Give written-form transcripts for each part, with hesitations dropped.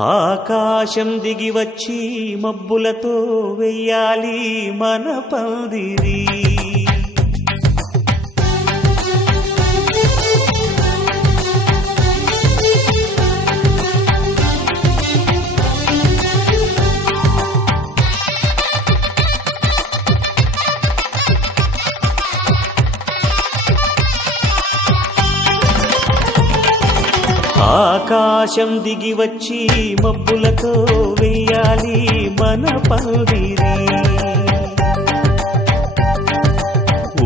ఆకాశం దిగి వచ్చి మబ్బులతో వెయ్యాలి మన పందిరి. ఆకాశం దిగి వచ్చి మబ్బులతో వెయ్యాలి మన పందిరి.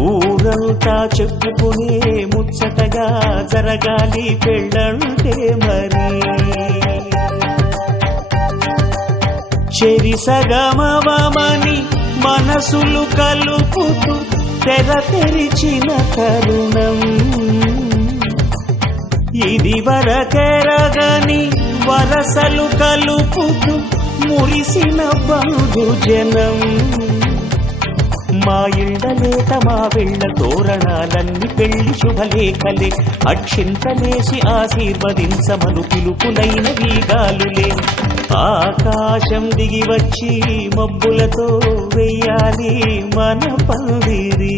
ఊరంతా చెప్పుకునే ముచ్చటగా జరగాలి పెళ్ళంటే మరి. చెరిసగమవమని మనసులు కలుపుతూ తెర తెరిచిన తరుణం ఇది వరకెరగని వరసలు కలుపుతూ మురిసిన బంధుజనం. మా ఇళ్ళలేత మా వెళ్ళ తోరణాలన్నీ పెళ్లి శుభలేఖలే. అక్షింతలేసి ఆశీర్వదించమను పిలుపులైన వీగాలులే. ఆకాశం దిగి వచ్చి మబ్బులతో వెయ్యాలి మన పందిరి.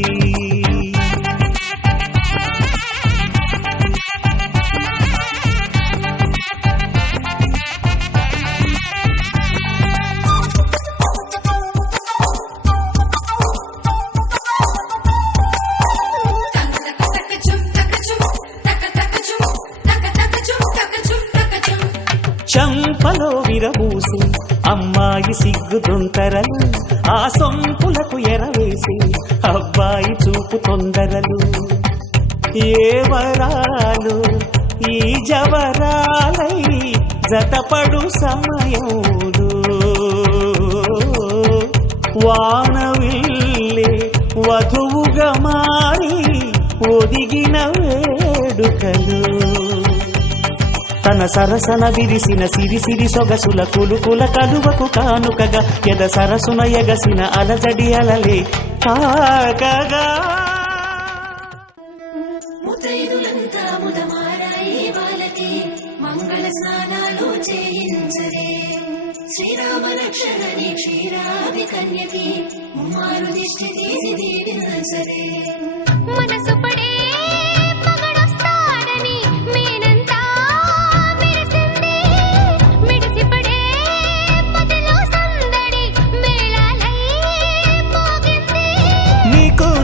చంపలో విరబూసి అమ్మాయి సిగ్గుతుంటరలు, ఆ సొంపులకు ఎరవేసి అబ్బాయి చూపు తొందరలు. ఏ వరాలు ఈ జవరాలై జతపడు సమయంలో వానవిల్లే వధువుగా మారి ఒదిగిన వేడుకలు. తన సరసన విరిసిన సిరిసిరి సొగసుల కులుకుల కలువకు కానుకగా ఎద సరసున ఎగసిన అలజడి అలలే కాకగా. ముతైదులంతా ముదమారాయి వాళ్ళకి మంగళ స్నానాలు చేయించరే. శ్రీరామ రక్షణని క్షీరాది కన్యకి ముమ్మారు దిష్టి తీసి దీవించరే. మనసు పడే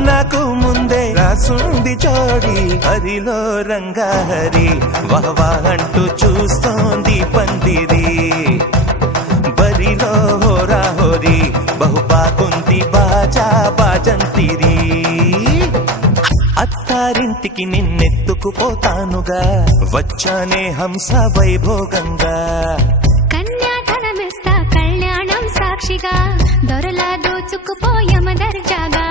నాకు ముందే రాసుంది జోడి, హరిలో రంగాహరి వహవా అంటూ చూస్తోంది పందిరి. బరిలో హోరా హోరి బహుబాగుంది బాజా బాజంతిరి. అత్తారింటికి నిన్నెత్తుకుపోతానుగా వచ్చానే హంస వైభోగంగా. కన్యాధనమిస్తా కళ్యాణం సాక్షిగా దొరలా దోచుకుపోయమ దర్జాగా.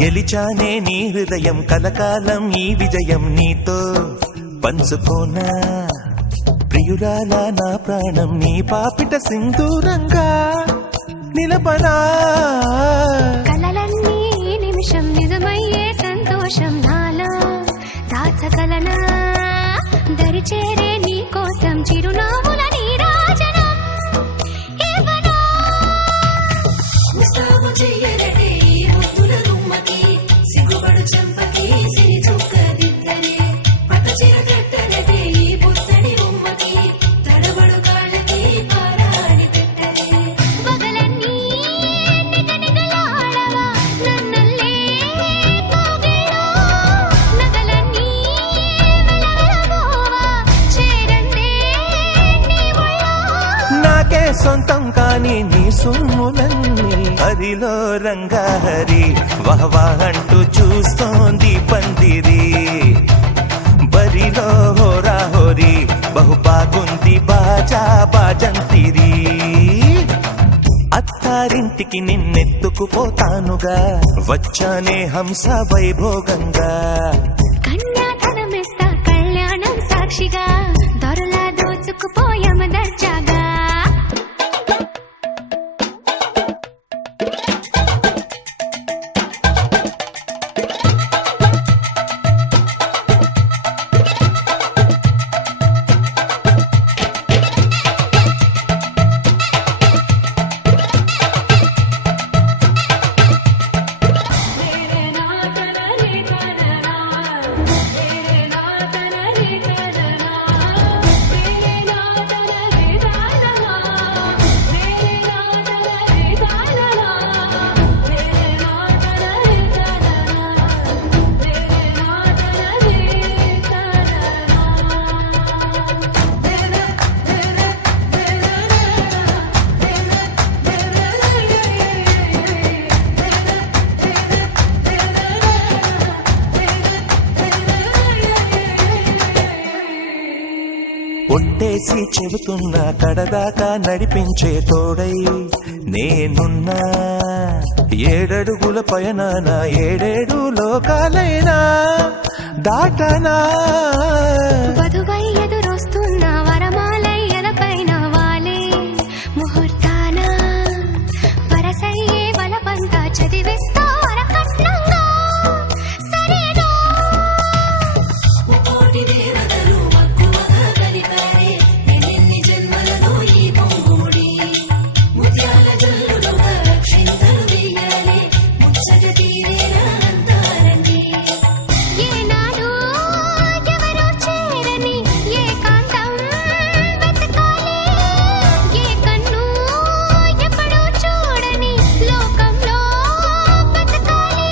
గెలిచానే నీ హృదయం కలకాలం ఈ విజయం నీతో పంచుకోనా. ప్రియురాలా నా ప్రాణం నీ పాపిట సింధూరంగా నిలపనా. కలలన్నీ నిమిషం నిజమయ్యే సంతోషం నాలో దాచగలనా. దరిచేరే నీ కోసం చిరునవ్వుల నీరాజనం ఇవ్వనా. ముస్తాబు చెయ్యలటే ఈ ముద్దుల గుమ్మకి సిగ్గుపడు చంపకి సిరి చుక్క దిద్దలే. పట్టు చీర కట్టలటే ఈ పుత్తడి బొమ్మకి తడబడు కాళ్ళకి పారాని పెట్టలే. పగలన్నీ నిగనిగలాడవా నన్నల్లే కోగిలో. నగలన్నీ వెలవెలబోవా చేరందే సొంతం కాని నీ సొమ్ములన్నీ హరిలో రంగాహరి వహవా అంటూ చూస్తోంది పందిరి బరిలో హోరా హోరి బహు బాగుంది బాజా బాజంతిరి అత్తారింటికి నిన్నెత్తుకుపోతానుగా వచ్చానే హంస వైభోగంగా కన్యాధనమిస్తా కళ్యాణం సాక్షిగా దొరలా దోచుకుపోయామ దర్జాగా ఒట్టేసి చెబుతున్నా కడదాకా నడిపించే తోడై నేనున్నా ఏడడుగుల పయనాన ఏడేడు లోకాలైనా దాటనా వధువై ఎదురొస్తున్న వరమాలై ఎదపైన వాలే ముహూర్తాన వరసయ్యే వలపంతా చదివిస్తా వరకట్నంగా సరేనా కోటి దేవతలు మక్కువగా కలిపారే ఎన్నెన్ని జన్మలలో ఈ పొంగుముడి ముత్యాల జల్లులుగా రక్షింతలు వేయాలి ముచ్చట తీరేలా అంతారండి ఏనాడు ఎవరో చేరని ఏకాంతం వెతకాలి ఏ కన్ను ఎప్పుడూ చూడని లోకంలో బతకాలి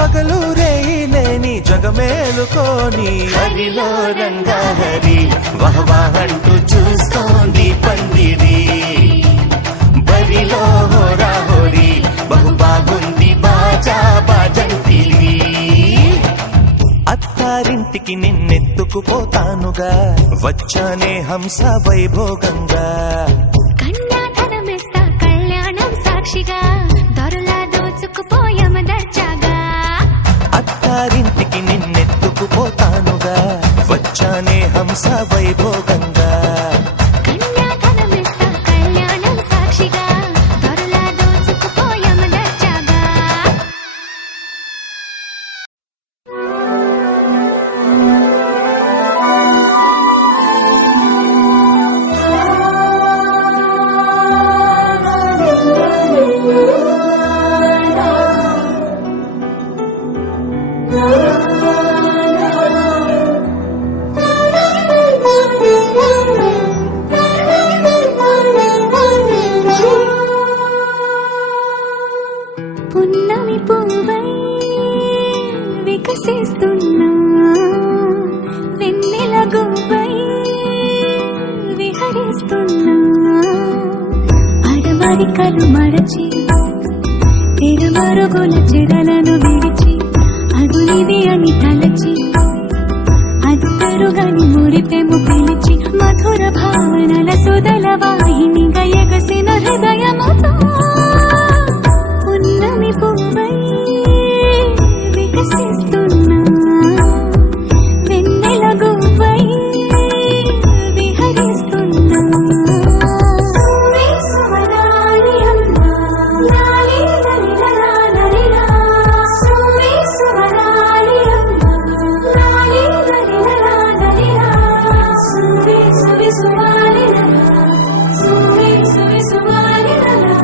పగలు రేయి లేని జగమేలుకోని హరిలో రంగాహరి వహవా అంటూ చూస్తోంది పందిరి బరిలో హోరా హోరి బహు బాగుంది బాజా బాజంతిరి అత్తారింటికి నిన్నెత్తుకుపోతానుగా వచ్చానే హంస వైభోగంగా కన్యాధనమిస్తా కళ్యాణం సాక్షిగా దొరలా దోచుకుపోయామ దర్జాగా అత్తారింటికి నిన్నెత్తుకుపోతానుగా వచ్చానే హంస వైభోగంగా కన్యాధనమిస్తా కళ్యాణం సాక్షిగా దొరలా దోచుకుపోయామ దర్జాగా పున్నమి పువ్వై వికసిస్తున్నా వెన్నెల గువ్వై విహరిస్తున్నా అరమరికలు మరచి తెరమరుగుల చెరలను విడిచి అదునిది అని తలచి అది పెరుగని మురిపెము పిలిచి మధుర భావనల సుదల వాహినిగా ఎగసిన హృదయముతో పున్నమి పువ్వై వికసిస్తున్నా వెన్నెల గువ్వై విహరిస్తున్నా సువనాలి అమ్మా లాలి లలిలా లలిలా సువనాలి అమ్మా లాలి లలిలా లలిలా సువాలి లలా సువాలి లలా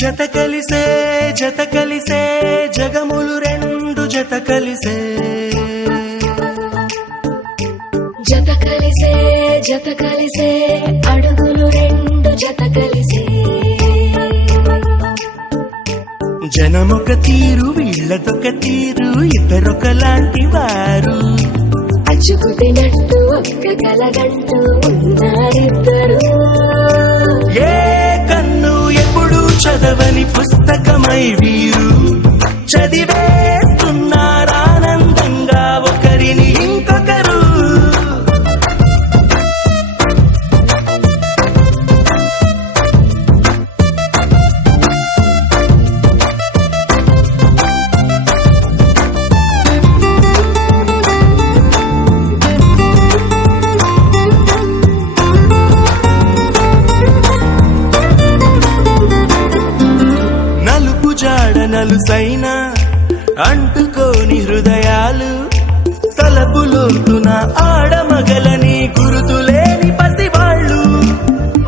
జత కలిసే జగములు రెండు జత కలిసే జత కలిసే అడుగులు రెండు జత కలిసే జనమొక తీరు వీళ్ళదొక తీరు ఇద్దరొకలాంటి వారు అచ్చుకుతినట్టు ఒక్క కలగంటూ ఉన్నారిద్దరు ఏ కన్ను ఎప్పుడు చదవని పుస్తకమై వీరు చదివేస్తున్నారానందంగా ఒకరిని ఇంకొకరు నలుపు జాడ నలుసైన అంటుకోని హృదయాలు తలపులోతున ఆడమగలని గురుతులేని పసివాళ్ళు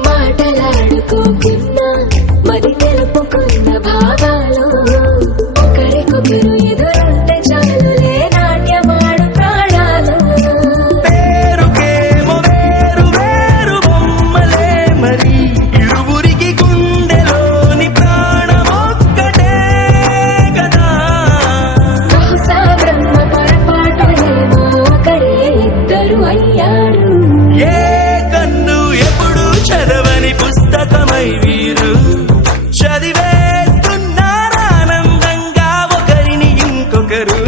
మాటలాడుకోకున్నా మరి తెలుపుకున్న భావాలు ఒకరికొకరు ఎదురుంటే చాలులే నాట్యమాడు ప్రాణాలు పేరుకేమో వేరు వేరు బొమ్మలే మరి ఇరువురికి గుండెలోని ప్రాణమొక్కటే కదా బహుశా బ్రహ్మ పొరపాటులేమో ఒకరే ఇద్దరు అయ్యారు ఏ కన్ను ఎప్పుడు చదవని పుస్తకమై వీరు చదివేస్తున్నారానందంగా ఒకరిని ఇంకొకరు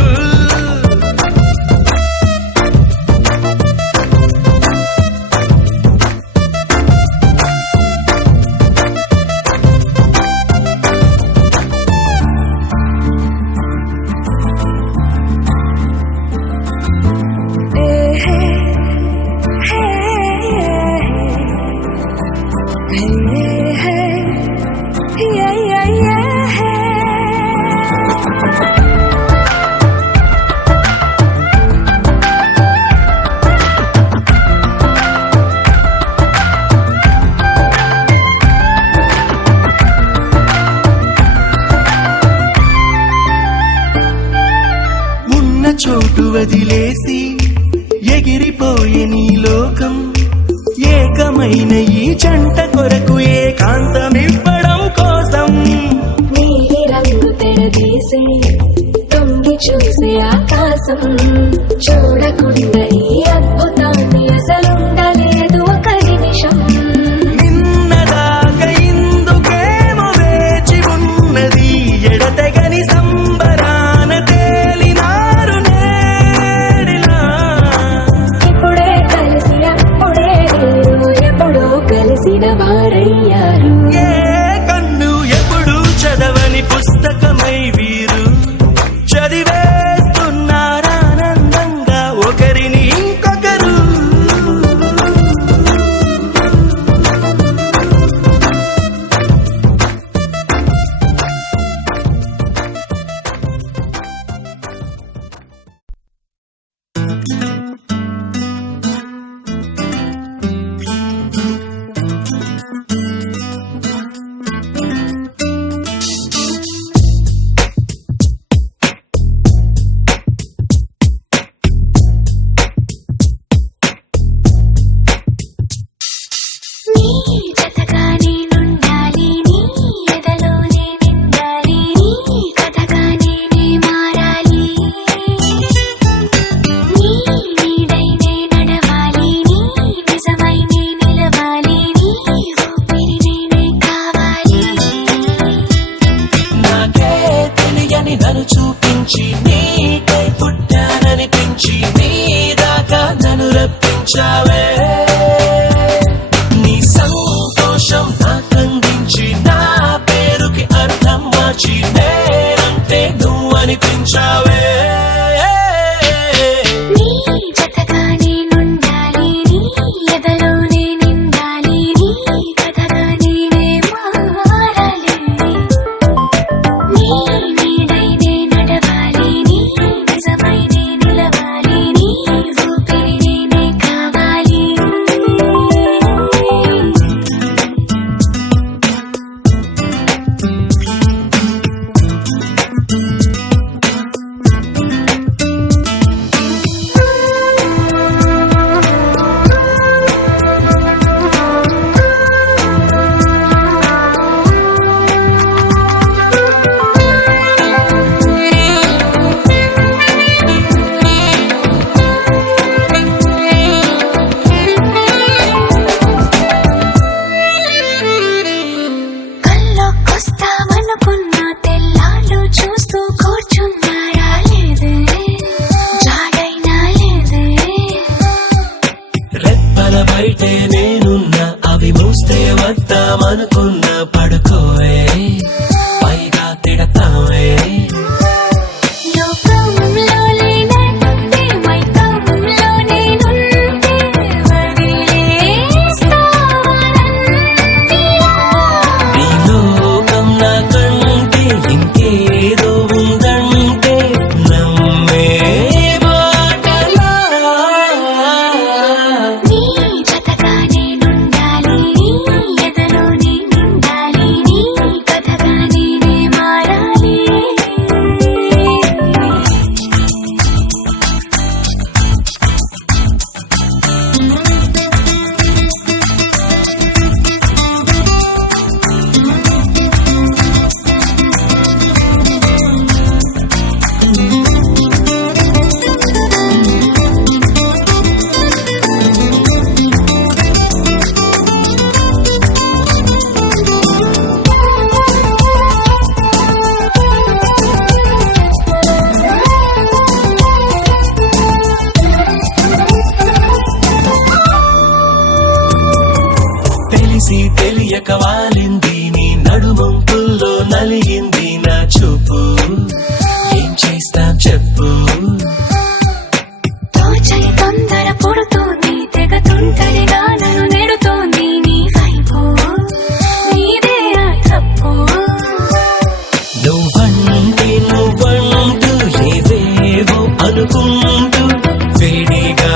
ఉన్న చోటు వదిలేసి ఎగిరిపోయే నీ లోకం ఏకమైన ఈ జంట కొరకు ఏకాంతమివ్వడం కోసం నీలి రంగు తెరదీసే తొంగి చూసే ఆకాశం చూడకుండా ఈ అద్భుతాన్ని అసలుండలేదు ఒక నిమిషం నిన్నదాకా ఇందుకేమో వేచి ఉన్నది ఎడతెగని సంబరాన తేలినారు నేడిలా ఇప్పుడే కలిసి అప్పుడే వీరు ఎప్పుడో కలిసిన వారయ్యారు ఏ కన్ను ఎప్పుడు చదవని పుస్తకమై వీరు చదివేస్తున్నారానంద చూస్తే నేనున్నా అవి మూస్తే వద్దామనుకున్నా పడుకోవే పైగా తిడతావే లోకంలో లేనంటే మైకంలో నేనుంటే వదిలేస్తావా నన్నిలా? ఈ లోకం నాకంటే ఇంకేదో ఉందంటే నమ్మే మాటలా నీ జతగా నేనుండాలి, నీ ఎదలో నేనుండాలి, నీ కథగా నేనే మారాలి. తెలిసి తెలియక వాలింది నీ నడుమంపుల్లో నలిగింది నా చూపు ఏం చేస్తా చెప్పు తోచని తొందర పుడుతోంది, తెగ తుంటరిగా నన్ను నెడుతోంది నీ వైపు, నీదే ఆ తప్పు. నువ్వంటూ ఏవేవో అనుకుంటూ వేడిగా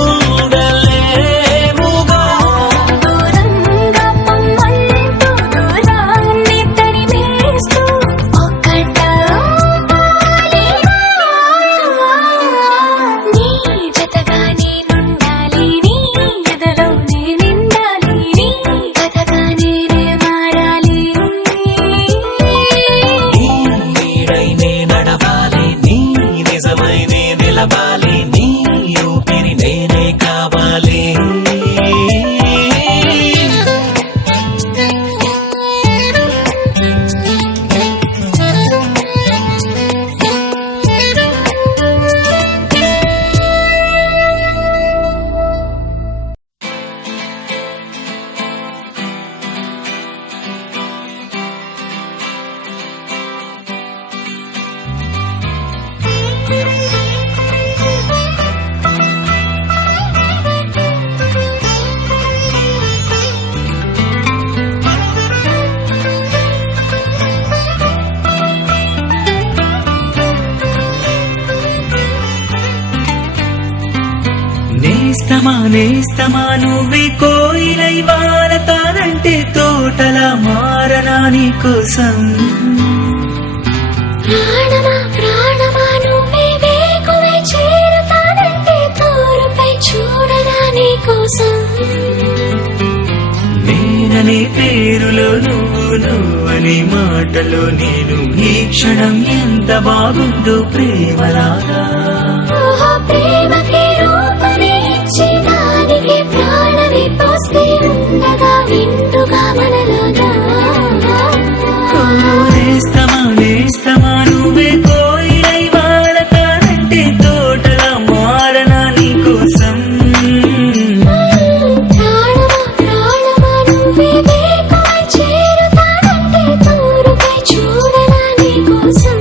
ఉండలేముగా దూరంగా పొమ్మంటూ దూరాన్ని తరిమేస్తూ ఒక్కటవ్వాలిగా. నీ జతగా నేనుండాలి, నీ ఎదలో నేనుండాలి, నీ కథగా నేనే మారాలి. నీ నీడై నే నడవాలి నీ నిజమై నే నిలవాలి నీ ఊపిరి నేనే కావాలి నేస్తమా నువ్వే కోయిలై వారతానంటే తోటలా మారనా నీ కోసం ప్రాణమా ప్రాణమా నువ్వే వేకువై చేరతానంటే తోరుపై చూడనా నీ కోసం. నేననే పేరులో నువ్వనే మాటలో నేను ఈ క్షణం ఎంత బాగుందో ప్రేమలాగా ఓహో ప్రేమకి రూపమే ఇచ్చి దానికి ప్రాణమే పోస్తే ఉండగా నిండుగా మనలాగా. నేస్తమా నువ్వే కోయిలై వాడతానంటే తోటలా మారనా నీ కోసం ప్రాణమా ప్రాణమా నువ్వే వేకువై చేరతానంటే తోరుపై చూడనా నీ కోసం.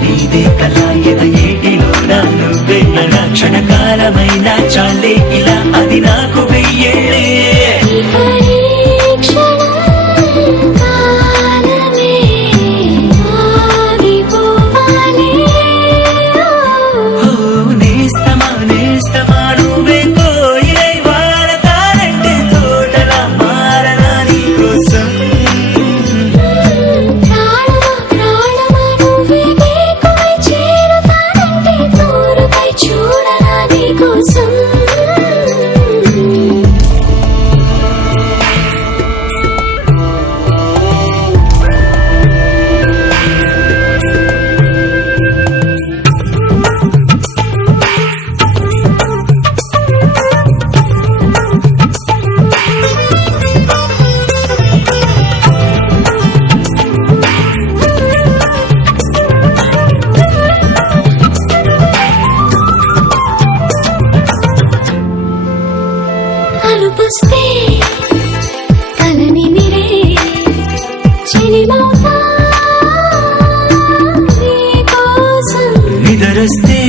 నీదే కళ ఎద ఏటిలో నన్ను వెళ్ళన క్షణకాలమైన చాలే ఇలా అది నాకు వెయ్యేళ్ళే ఈ పరీక్షణం కాలమే ఆగిపోవాలి. ఓ నేస్తమా నేస్తమా నువ్వే కోయిలై వారతారంటే తోటలా మారనా నీ కోసం ప్రాణమా ప్రాణమా నువ్వే వేకువై చేరుతానంటే తోరుపై చూడనా నీ కోసం. అలుపుస్తే కలని నిరే చెలిమౌతా నీ కోసం. నిదరస్తే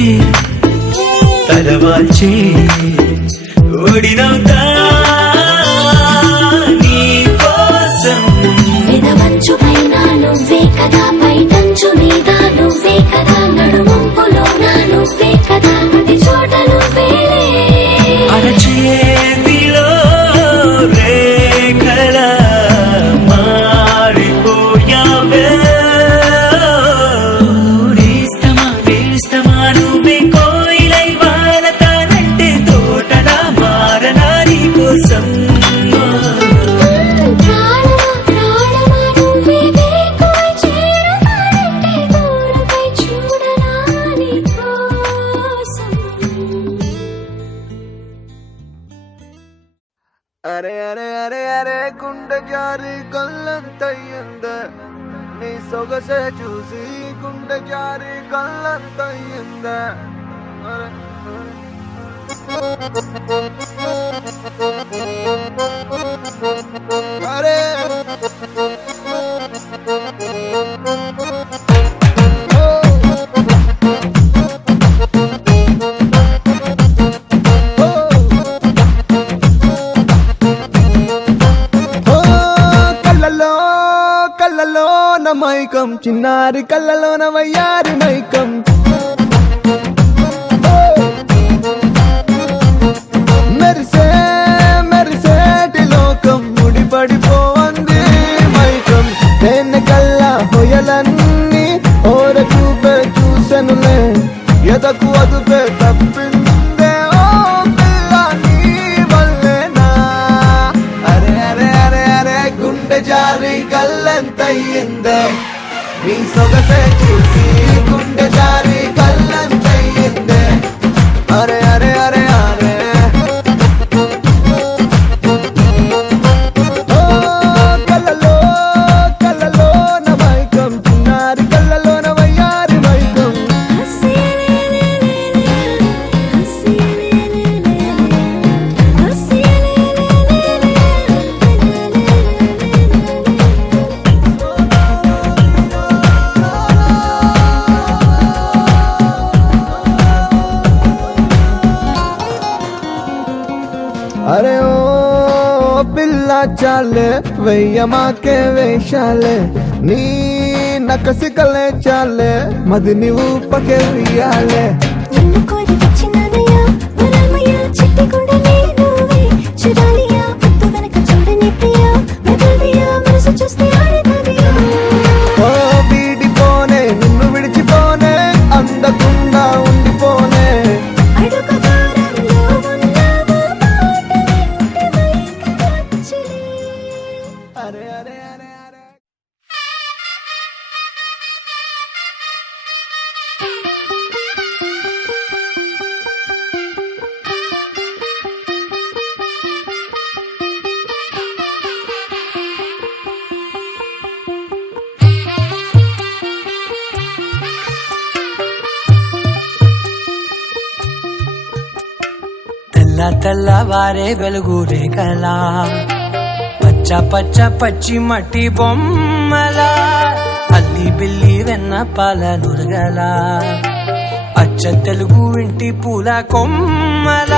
తలవాల్చి ఓడినవుతా నీ కోసం పెదవంచుపైన నువ్వే కదా పైటంచు మీద నువ్వే కదా నడుమంపులోన నువ్వే కదా ప్రతి చోట నువ్వేలే. అరచేతిలో రేఖల మారిపోయావే నేస్తమా నేస్తమా నువ్వే కోయిలై వారతానంటే తోటలా మారనా నీ కోసం ప్రాణమా ప్రాణమా నువ్వే వేకువై చేరుతానంటే తోరుపై చూడనా నీ కోసం. అరే అరే అరే అరే గుండె జారి కళ్ళంతయ్యింద నీ సొగసే చూసి గుండె జారి కళ్ళంతయ్యింద అరే కళ్ళలో కళ్ళలో న మైకం చిన్నారి కళ్ళలో న వయ్యారి మైకం మెరిసే మెరిసేటి లోకం ముడిపడిపోంది మైకం దేన్ని కల్లా హొయలన్నీ ఓర చూపే చూసెనులే ఎదకు అదుపే తప్పిందే ఓ పిల్ల నీ వల్లేనా అరే అరే అరే అరే గుండె జారి కళ్ళంతయ్యిందే నీ సొగసే చూసి గుండె జారి కళ్ళంతయ్యిందే అరే అరే అరే అరే ఓ కళ్ళలో కళ్ళలో న మైకం చిన్నారి కళ్ళలో న వయ్యారి మైకం అరే ఓ పిల్ల చాలే వెయ్యమాకే వేషాలే నీ నకసికలే చాలే మది నీవు పకే వెయ్యాలే. నిన్ను కోరి వచ్చినానయ్యా వరామయ్యా చిట్టి గుండెలే నువ్వే చూడాలియా పొత్తు వెనక చూడని ప్రియా మెదడియా మనసు చూస్తే ఆడతాదియా. ఓ వీడిపోనే నిన్ను విడిచిపోనే అందకుండా ఉండిపోనే అడుగు దూరంలో ఉన్నావు మాట వింటే మైకమొచ్చిలే. అరే అరే అరే అరే తెల్ల తెల్లవారే వెలుగు రేఖలా పచ్చ పచ్చ పచ్చి మట్టి బొమ్మలా అల్లి అల్లి బిల్లి వెన్న పాల నురగల అచ్చ తెలుగు ఇంటి పూల కొమ్మల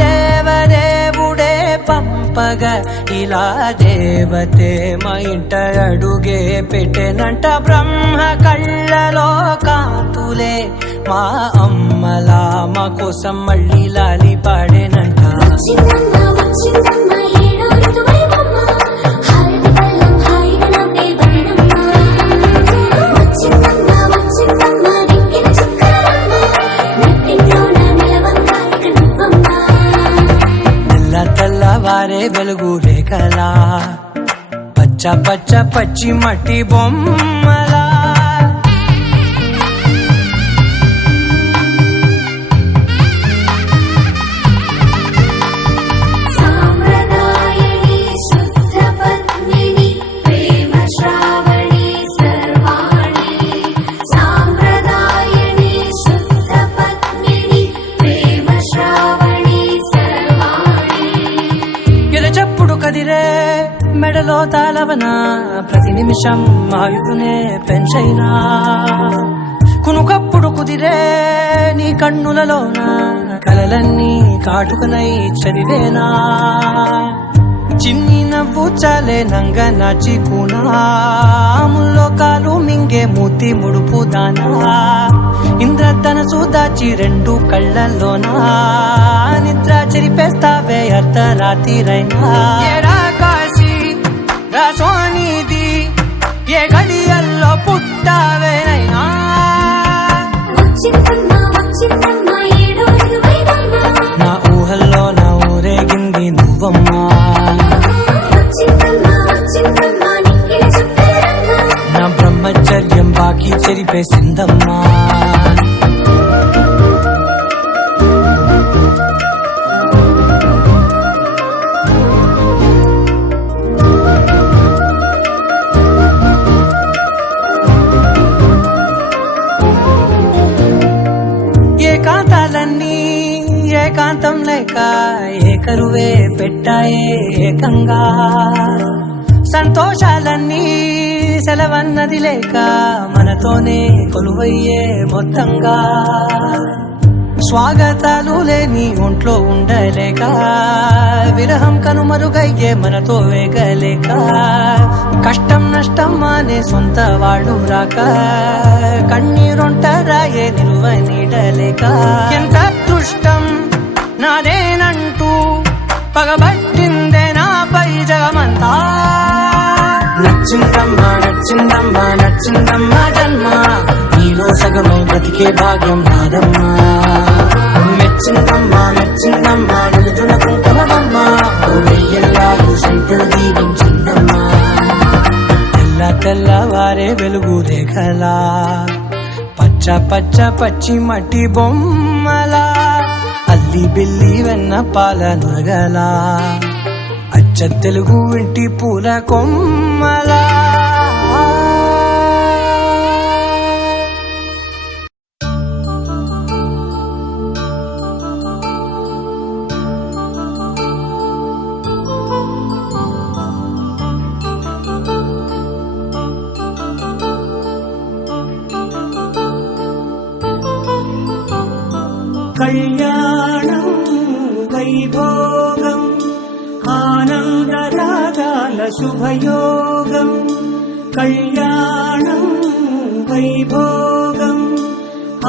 దేవదేవుడే పంపగా ఇలా దేవతే మా ఇంట అడుగే పెట్టెనంట బ్రహ్మ కళ్ళలో కాంతులే మా అమ్మలా మా కోసం మళ్ళీ లాలి పాడేనంట వచ్చిందమ్మ వచ్చిందమ్మ ఏడో ఋతువైవమ్మ హారతి పళ్ళం హాయిగా నవ్వే వదనమ్మ వచ్చిందమ్మ వచ్చిందమ్మ దిక్కిన చుక్కలమ్మ నెట్టింట్లోన నిలవంగ ఇక నువ్వమ్మ తెల్ల తెల్లవారే వెలుగు రేఖలా పచ్చ పచ్చ పచ్చి మట్టి బొమ్మలా సాంప్రదాయని శుద్ధ పద్మిని ప్రేమ శ్రావణి సర్వాణి సాంప్రదాయని శుద్ధ పద్మిని ప్రేమ శ్రావణి సర్వాణి ఎరచప్పుడు కదిరే మెడలో తాళవన ప్రతి నిమిషం ఆయువునే పెంచైనా కునుకప్పుడు కుదిరే నీ కన్నులలోన కలలన్నీ కాటుకనై చదివేనా చిన్ని నవ్వు చాలే నంగ నాచి కూనాముల్లో కాలు మింగే మూతి ముడుపు దానా ఇంద్రధనసు దాచి రెండు కళ్ళల్లోనా నిద్ర చెరిపేస్తావే అర్ధరాత్రిరైనా ఏడా కాశీ రాసోనిది ఏ గడియల్లో పుట్టావేనైనా వచ్చిందమ్మ వచ్చిందమ్మ ఏడో ఋతువైవమ్మ నా ఊహల్లో నా ఊరేగింది నువ్వమ్మా వచ్చిందమ్మ వచ్చిందమ్మ నిక్కిన చుక్కలమ్మ నా బ్రహ్మచర్యం బాకీ చెరిపేసిందమ్మా ఏకాంతాలన్నీ ఏకాంతం లేక ఏకరువే పెట్టాయే ఏకంగా సంతోషాలన్నీ సెలవన్నది లేక మనతోనే కొలువయ్యే మొత్తంగా స్వాగతాలు లేని ఒంట్లో ఉండలేక విరహం కనుమరుగయ్యే మనతో వేగలేక కష్టం నష్టం అనే సొంత వాడు రాక కన్నీరొంటరాయే నిలువ నీడలేక ఎంత అదృష్టం నాదేనంటూ పగబట్టిందే నాపై జగమంతా నచ్చిందమ్మా నచ్చిందమ్మా నచ్చిందమ్మా జన్మ నీలో సగమై బ్రతికే భాగ్యం నాదమ్మా మెచ్చిందమ్మా మెచ్చిందమ్మా నిలుచున కుంకుమమ్మా వెయ్యల్లాలు శంకరు దీవించిందమ్మా తెల్ల తెల్లవారే వెలుగు రేఖలా పచ్చ పచ్చ పచ్చి మట్టి బొమ్మలా అల్లి బిల్లి వెన్న పాల నురగలా అచ్చ తెలుగు ఇంటి పూల కొమ్మలా కళ్యాణం వైభోగం ఆనందరాగాల శుభయోగం కళ్యాణం వైభోగం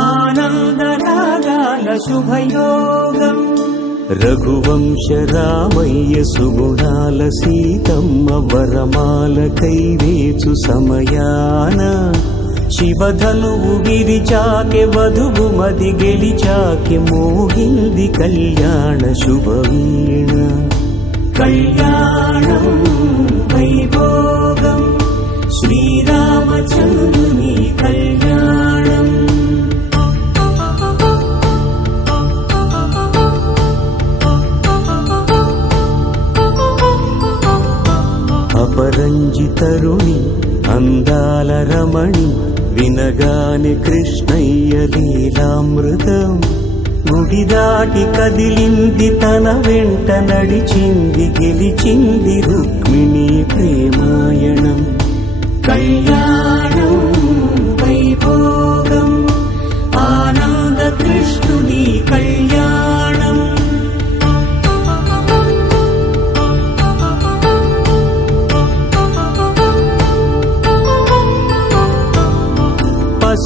ఆనందరాగాల శుభయోగం రఘువంశ రామయ్య సుగుణాల సీతమ్మ వరమాల కైవేచు సమయాన శివధనువు విరిచాకె వధువు మది గెలిచాకె మోగింది కళ్యాణ శుభవీణ కళ్యాణం వైభోగం శ్రీరామచంద్రుని కళ్యాణం అపరంజి తరుణి అందాల రమణి వినగాని కృష్ణయ్య లీలామృతం గుడి దాటి కదిలింది తన వెంట నడిచింది గెలిచింది రుక్మిణి ప్రేమాయణం కళ్యాణం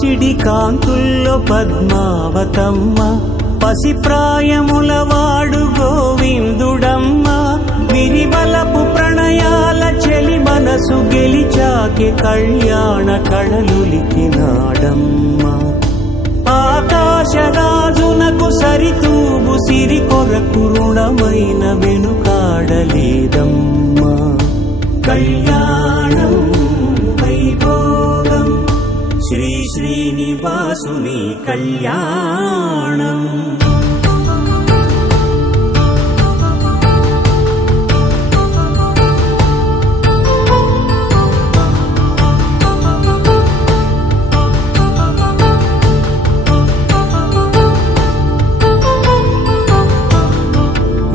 పసిడి కాంతుల్లో పద్మావతమ్మ పసిప్రాయముల వాడు గోవిందుడమ్మ విరివలపు ప్రణయాల చెలి మనసు గెలిచాకే కళ్యాణ కళలులికినాడమ్మ ఆకాశరాజునకు సరితూబు సిరి కొరకు రుణమైన వెనుకాడలేదమ్మా కళ్యాణం వైభోగం శ్రీ శ్రీనివాసుని కళ్యాణం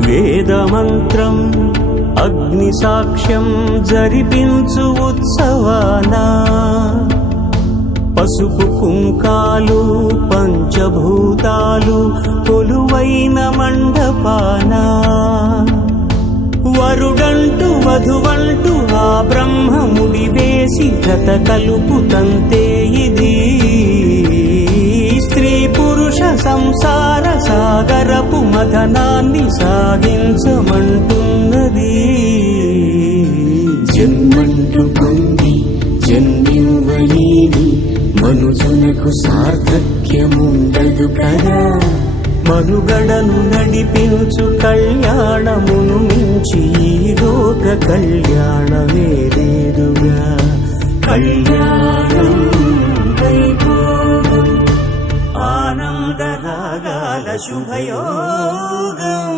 వేదమంత్రం అగ్ని సాక్ష్యం జరిపించు ఉత్సవానా పసుపు కుంకాలు పంచభూతాలు కొలువైన మండపానా వరుడంటూ వధువంటూ ఆ బ్రహ్మముడి వేసి జత కలుపుతంతే ఇది స్త్రీ పురుష సంసార సాగరపు మదనాన్ని సాగించమంటున్నది జన్మంటూ పొంది జన్మివ్వలేని మనుజునకు సార్థక్యముండదు కదా మనుగడను నడిపించు కళ్యాణమును మించి ఈ లోక కళ్యాణమే లేదుగా కళ్యాణం వైభోగం ఆనందరాగాల శుభయోగం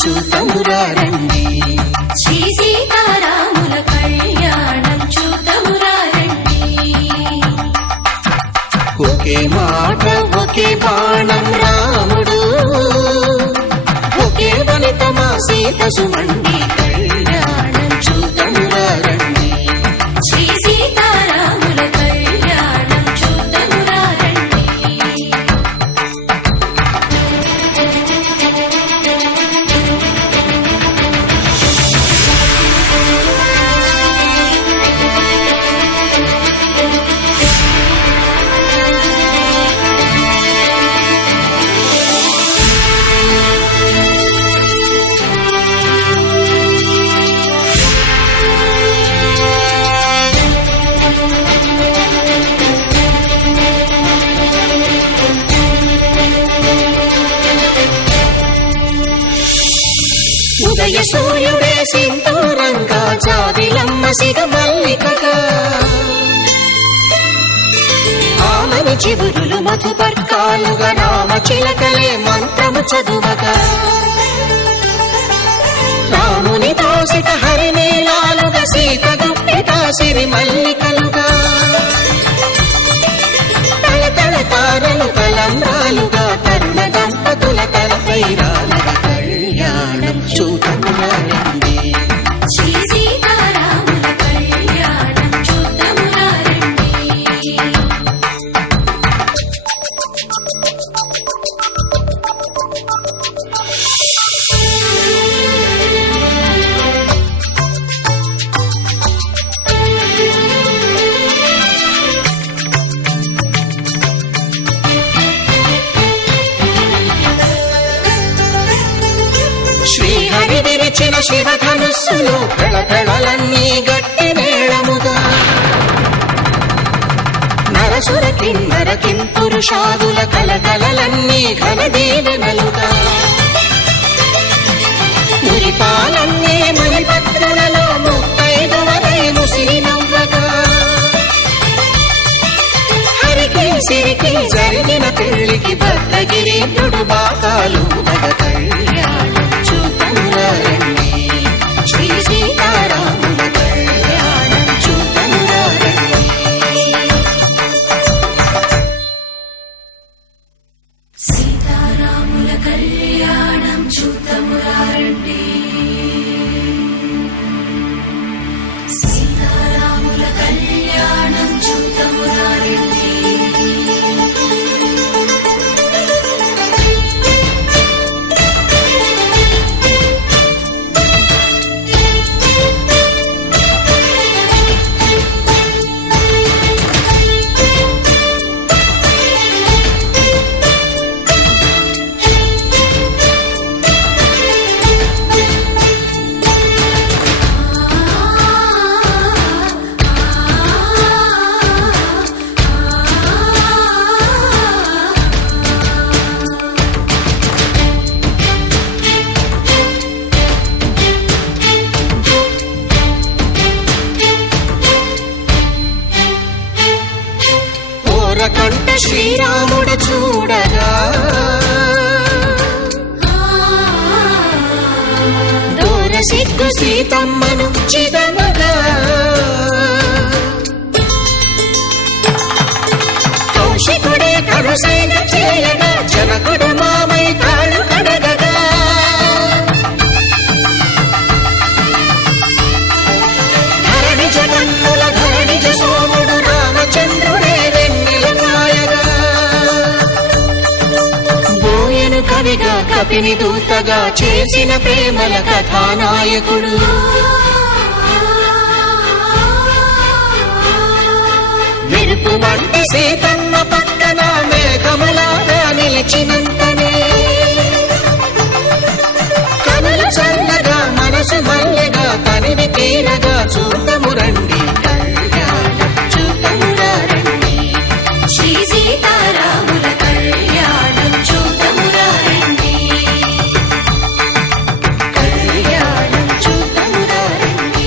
చూతమురారండి శ్రీ సీతారాముల కళ్యాణం చూతమురారండి ఒకే మాట ఒకే బాణం రాముడు ఒకే వనిత మా సీత సుమండి కళ్యాణం చూతమురారండి శ్రీ సీతారాముల కళ్యాణం చూతమురారండి ఉదయ సూర్యుడే సింధూరంగా జాబిలమ్మ సిగమల్లికగా ఆమని చిగురులు మధుపర్కాలుగా రామ చిలకలే మంత్రము చదువగా రాముని దోసిట హరినీలాలుగా సీత గుప్పిట సిరి మల్లికలుగా తల తల తారలు తలంబ్రాలుగా తరుణ దంపతుల తలపై రాలగా కళ్యాణం చూతమురారండి శ్రీ సీతారాముల కళ్యాణం చూతమురారండి శ్రీహరి విరిచిన శివధనుస్సులు పెళపెళలన్నీ గట్టి మేళముగా నరసుర కిన్నర కింపురుషాదుల కలకలలన్నీ ఘన దీవెనలుగా మురిపాలన్నీ మణిపత్రులలో ముత్తైదువలై ముసిరి నవ్వగా హరికి సిరికి జరిగిన పెళ్లికి భద్రగిరీంద్రుడు బాకాలు మగ కళ్యాణం చూతమురారండి శ్రీ సీతారాముల కళ్యాణం చూతమురారండి. 「దొరకంట శ్రీరాముడు చూడగా దూర సిగ్గు సీతమ్మను చిదమగా కౌశికుడే కరుసైన చేయగా జనకుడు మామై కాళ్ళు కడగగా ధరణిజ కన్నుల ధరణిజ సోముడు రామచంద్రుడే వెన్నెల కాయగా బోయను కవిగా కపిని దూతగా చేసిన ప్రేమల కథానాయకుడు మెరుపు వంటి సీతమ్మ పక్కన మేఘములాగా నిలిచినంతనే కనులు చల్లగా మనసు మల్లెగా తనివి తీరగా చూతము రండి కళ్యాణం చూతమురా రండి శ్రీ సీతారాముల కళ్యాణం చూతమురా రండి కళ్యాణం చూతమురా రండి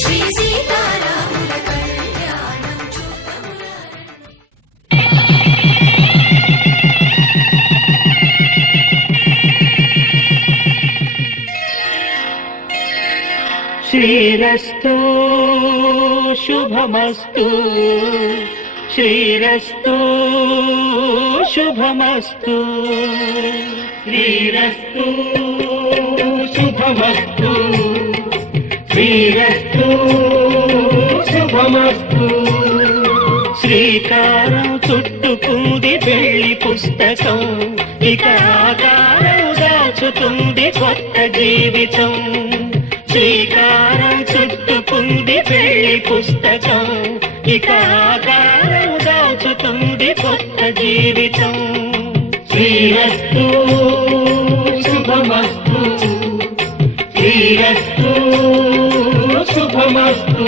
శ్రీ సీతారాముల కళ్యాణం చూతమురా రండి శ్రీరస్తు శుభమస్తు శ్రీరస్తు శుభమస్తు శ్రీరస్తు శుభమస్తు శ్రీరస్తు శుభమస్తు శ్రీకారం చుట్టుకుంది పెళ్లి పుస్తకం ఇక ఆకారం దాచుతుంది కొత్త జీవితం శ్రీకారం చుట్టుకుంది పెళ్లి పుస్తకం ఇక ఆకారం దాచుతుంది కొత్త జీవితం శ్రీరస్తు శుభమస్తు శ్రీరస్తు శుభమస్తు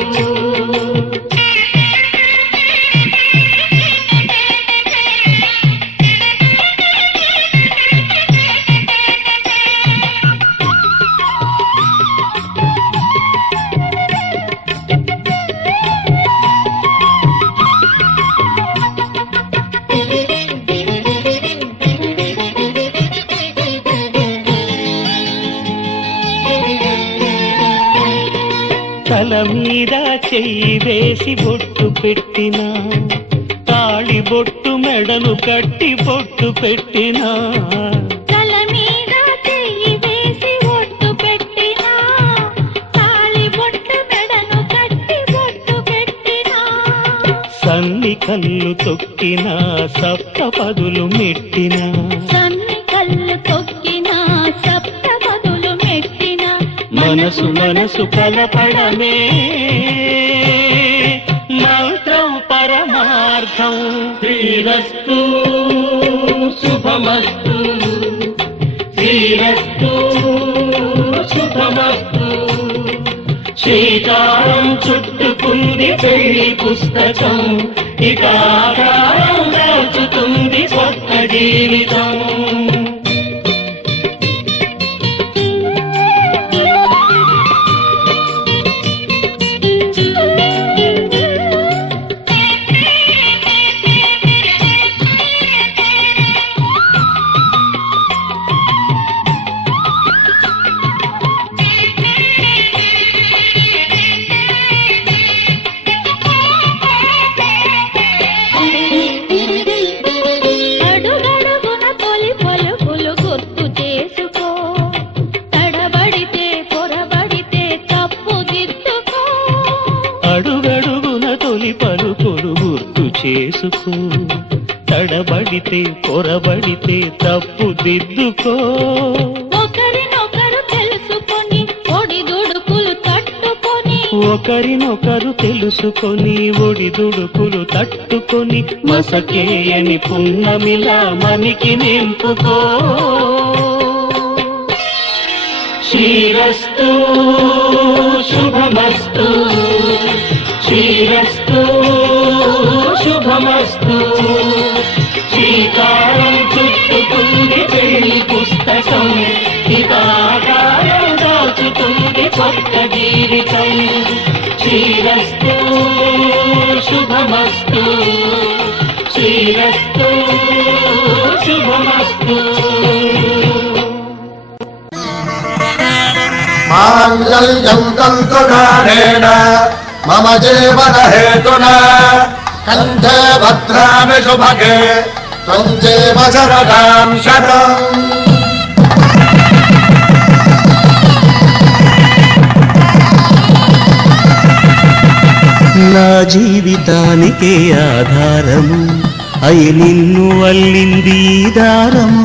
తల మీద చెయ్యి వేసి బొట్టు పెట్టినా తాళి బొట్టు మెడను కట్టి బొట్టు పెట్టినా తల మీద చెయ్యి వేసి ఒట్టు పెట్టినా తాళి బొట్టు మెడను కట్టి బొట్టు పెట్టినా సన్ని కళ్ళు తొక్కినా సప్త పదులు మెట్టినా సన్ని కళ్ళు తొక్కినా సప్త పదులు మెట్టినా మనసు మనసు కలపడమే మంత్రం పరమార్థం శ్రీరస్తు శుభమస్తు శ్రీరస్తు శుభమస్తు శ్రీకారం చుట్టుకుంది పెళ్లి పుస్తకం ఇక ఆకారం దాచుతుంది కొత్త జీవితం అడుగడుగున తొలి పలుకులు గుర్తు చేసుకో తడబడితే పొరబడితే తప్పు దిద్దుకో అడుగడుగున తొలి పలుకులు గుర్తు చేసుకో తడబడితే పొరబడితే తప్పు దిద్దుకో ఒకరినొకరు తెలుసుకొని ఒడిదుడుకులు తట్టుకొని ఒకరినొకరు తెలుసుకొని ఒడిదుడుకులు తట్టుకొని మసకేయని పున్నమిలా మనికి నింపుకో శ్రీరస్తు శుభమస్తు శ్రీరస్తు శుభమస్తు శ్రీకారం చుట్టుకుంది పెళ్లి పుస్తకం ఇక ఆకారం దాచుతుంది కొత్త జీవితం శ్రీరస్తు శుభమస్తు శ్రీరస్తు శుభమస్తు. మాంగళ్యం తంతుకారేణ మమ జీవన హేతునా కంఠే భద్రామి శుభగే త్వం జీవ శరదాం శతం. నా జీవితానికే ఆధారము అయి నిన్ను అల్లింది ఈ దారము.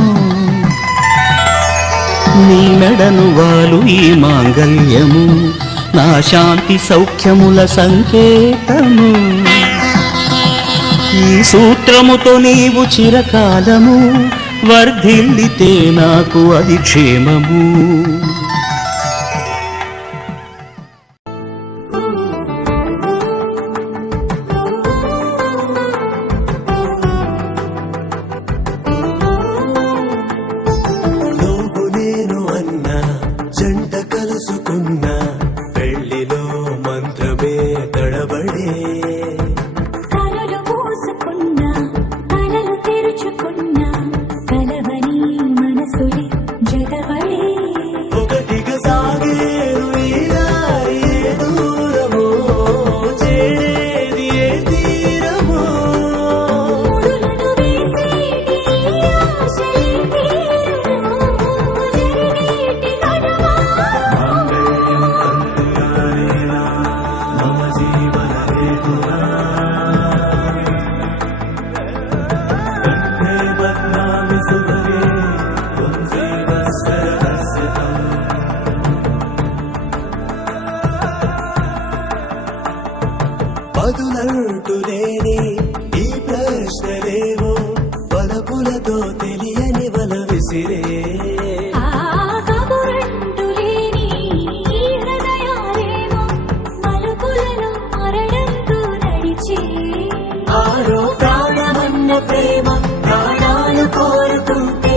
నీ మెడను వాలు ఈ మాంగళ్యము నా శాంతి సౌఖ్యముల సంకేతము. ఈ సూత్రముతో నీవు చిరకాలము వర్ధిల్లితే నాకు అది క్షేమము. నువ్వు నేను అన్న జంట కలుసుకున్న పెళ్లిలో మంత్రమే తడబడే. కలలు మూసుకున్నా కలలు తెరుచుకున్నా కలవని మనసులే జగబడే. ఒకటిగా సాగేరు ఈ దారి ఏ దూరమో చేరేది ఏ తీరమో. ముడులను వేసేటి ఆశలే తీరును జరిగేటి కడవారు. మమ జీవన హేతునా కంఠే బధ్నామి సుభగే త్వం జీవ శరదస్యతం. బదులంటూ లేని ఈ ప్రశ్నలేవో వలపులతో తెలియని వల విసిరే. ఆ కబురంటూ లేని ఈ హృదయాలేమో మలుపులను మరణంతో నడిచే. ఆరో ప్రాణమన్న ప్రేమ ప్రాణాలు కోరుకుంటే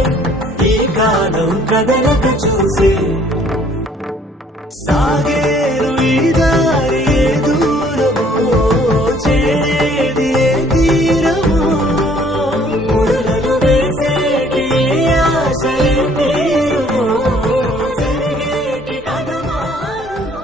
ఈ కాలం కదలక చూసే. సాగేరు ఈ దారి ఏ దూరమో చేరేది ఏ తీరమో. ముడులను వేసేటి ఆశలే తీరుమో జరిగేటి కథమారుమో.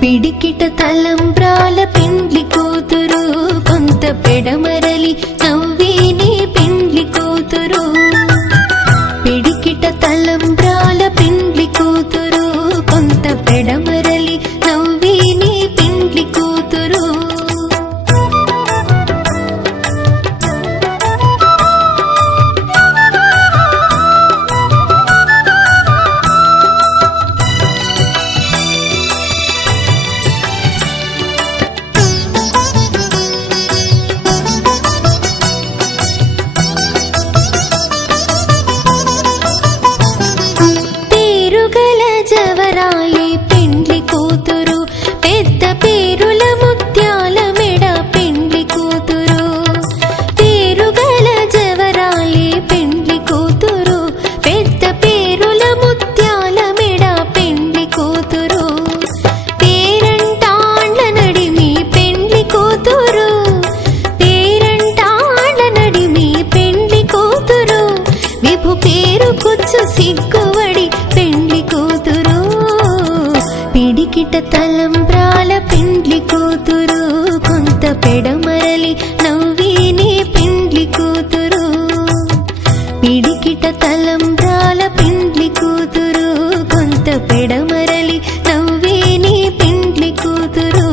పిడికిట తలంబ్రాల పెండ్లి కూతురు కొంత పెడమరలి నవ్విని పెండ్లి కూతురు. పిడికిట తలంబ్రాల పెండ్లి కూతురు కొంత పెడమరలి నవ్విని పెండ్లి కూతురు. పేరుగల జవరాలి పెండ్లి కూతురు పెద్ద పేరుల ముత్యాల మెడ పెండ్లి కూతురు. పేరుగల జవరాలి పెండ్లి కూతురు పెద్ద పేరుల ముత్యాల మెడ పెండ్లి కూతురు. పేరంటాండ్ల నడిమి పెండ్లి కూతురు పేరంటాండ్ల నడిమి పెండ్లి కూతురు. విభు పేరు కుచ్చు సిగ్గువడి పెండ్లి కూతురు. పిడికిట తలంబ్రాల పెండ్లి కూతురు కొంత పెడమరలి నవ్విని పెండ్లి కూతురు. పిడికిట తలంబ్రాల పెండ్లి కూతురు కొంత పెడమరలి నవ్విని పెండ్లి కూతురు.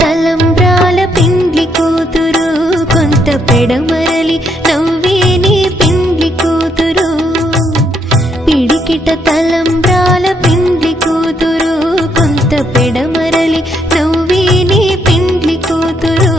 తలంబ్రాల పిండ్లి కూతురు కొంత పెడమరలి నవ్వేని పిండ్లి కూతురు పిడికిట తలంబ్రాల పిండ్లి కూతురు కొంత పెడమరలి నవ్వేని పిండ్లి కూతురు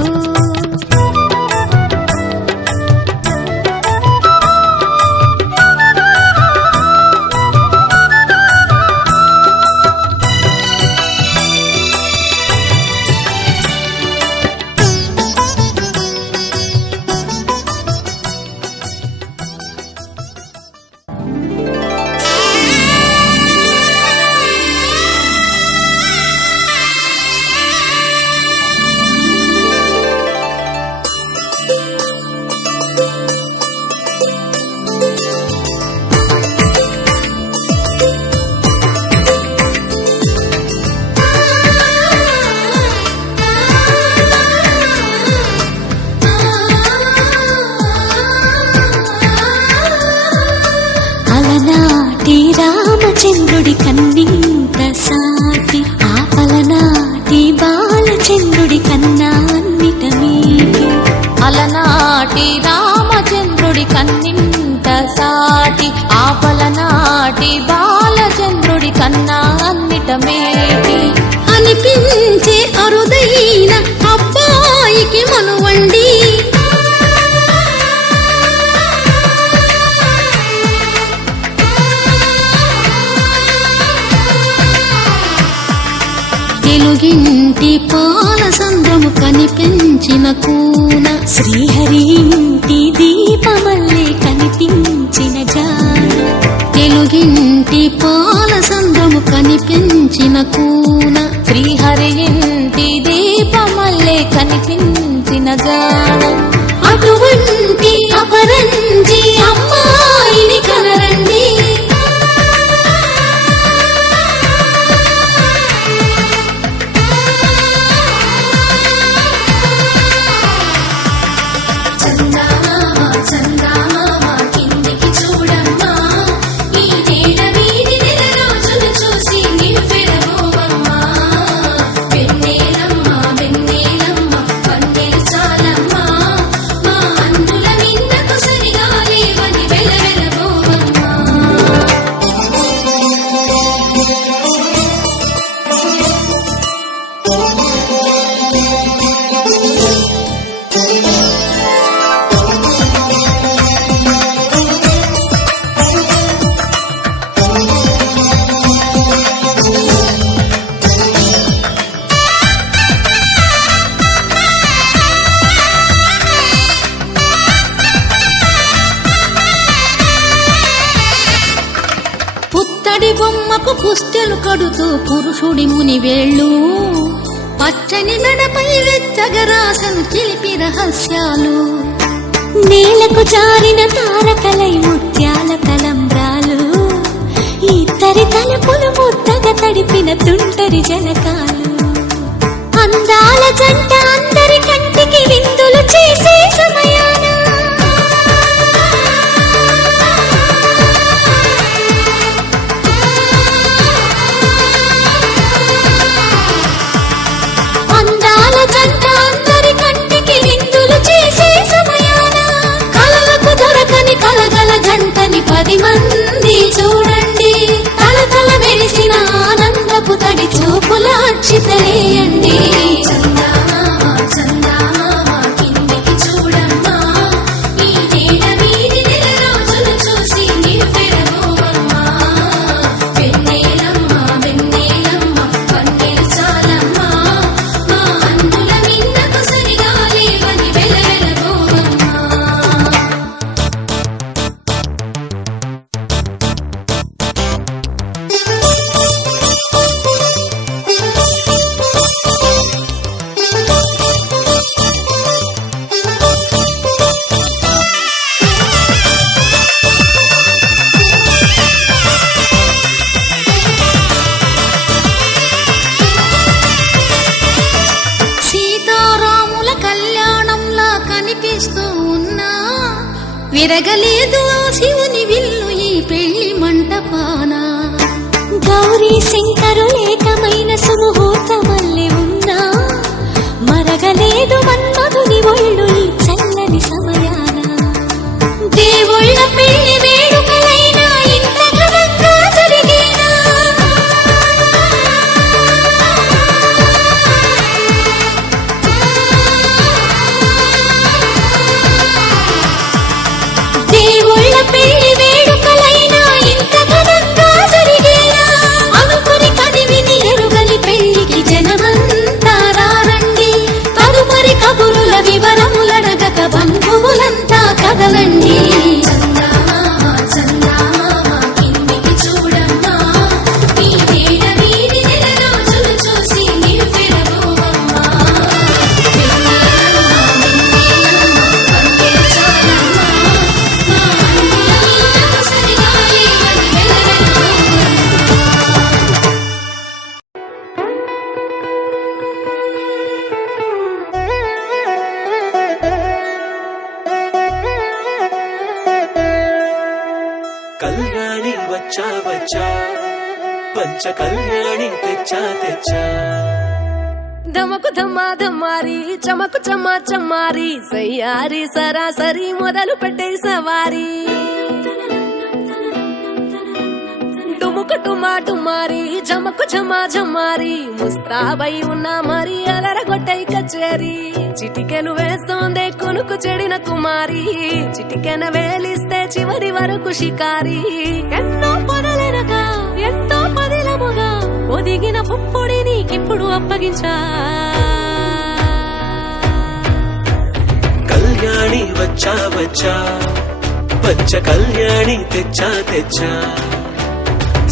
అలనాటి రామచంద్రుడి కన్నింత సాటి ఆపలనాటి బాలచంద్రుడి కన్నా అన్నిట మీటి అలనాటి రామచంద్రుడి కన్నింత సాటి ఆపలనాటి బాలచంద్రుడి కన్నా అన్నిట మేటి అనిపించే అరుదైన అబ్బాయికి మనువండి తెలుగింటి పాల సంద్రము కనిపించిన కూన శ్రీహరి ఇంటి దీపమల్లే కనిపించిన జాన తెలుగింటి పాల సంద్రము కనిపించిన కూన శ్రీహరి ఇంటి దీపమల్లే కనిపించిన గానం అటువంటి అపరంజి అమ్మాయిని కనరండి చందమామ చందమామ కిందికి చూడమ్మా ఈ నేల వీధి నెల రోజులు చూసి నివ్వెరబోవమ్మా వెన్నెలమ్మ వెన్నెలమ్మ వన్నెలు చాలమ్మా మా అన్నుల మిన్నకు సరిగా లేవని వెలవెలబోవమ్మా పుత్తడి బొమ్మకు పుస్తెలు కడుతూ పురుషుడి ముని వేళ్ళు పచ్చని మెడపై వెచ్చగరాసను చిలిపి రహస్యాలు నేలకు జారిన తారకలై ముత్యాల తలంబ్రాలు ఇద్దరి తలుపులు ముద్దగా తడిపిన తుంటరి జలకాలు అందాల జంట అందరి కంటికి విందులు చేసే సమయాన అందాల జంట అందరి కంటికి విందులు చేసే సమయాన కలలకు దొరకని కలగల జంటని 10 మంది చూడండి తలతల మెరిసిన ఆనందపు తడి చూపుల అక్షితలేయండి చందమామ చందమామ కిందికి చూడమ్మా ఈ నేల వీధి నెల రోజులు చూసి నివ్వెరబోవమ్మా వెన్నెలమ్మ వెన్నెలమ్మ వన్నెలు చాలమ్మా మా అన్నుల మిన్నకు సరిగా లేవని వెలవెలబోవమ్మా సీతారాముల కళ్యాణంలా కనిపిస్తూ ఉన్నా విరగలేదు ఆ శివుని విల్లు ఈ పెళ్లి మంటపాన గౌరీ శంకరులేకమైన సుముహూర్తమల్లె ఉన్నా వచ్చా వచ్చా పంచ కళ్యాణి తెచ్చా తెచ్చా ధమకు ధమ్మా ధమ్మారి చమకు చమ్మా చమ్మారి సయ్యారి సరాసరి మొదలు పెట్టే సవారీ డుముకు టుమా టుమారి చమకు చమా జమ్మారి ముస్తాబై ఉన్నా మరి అలరగొట్టై కచేరి చిటికెను వేస్తోందే కొనుకు చెడిన కుమారి చిటికెన వేలిస్తే చివరి వరకు షికారి ఎన్నో పొదలెనగా ఎంతో పదిలముగా ఒదిగిన పుప్పొడి నీకిప్పుడు అప్పగించా కళ్యాణి వచ్చా వచ్చా పంచ కళ్యాణి తెచ్చా తెచ్చా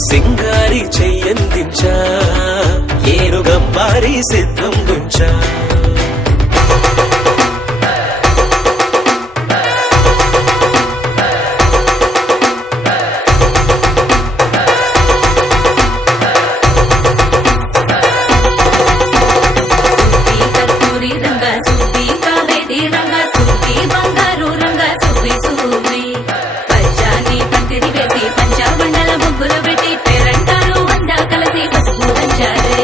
సింగారి చెయ్యందించా ఏనుగంబారి సిద్ధం గుంచా కస్తూరి రంగ సుబ్బి కావేరి రంగ సుబ్బి బంగారు రంగ సుబ్బి సుబ్బి పచ్చాని పంతిరి వేసి పంచబండల ముగ్గులు పెట్టి పేరంటాలు అందా కలిసి పసుపు దంచారే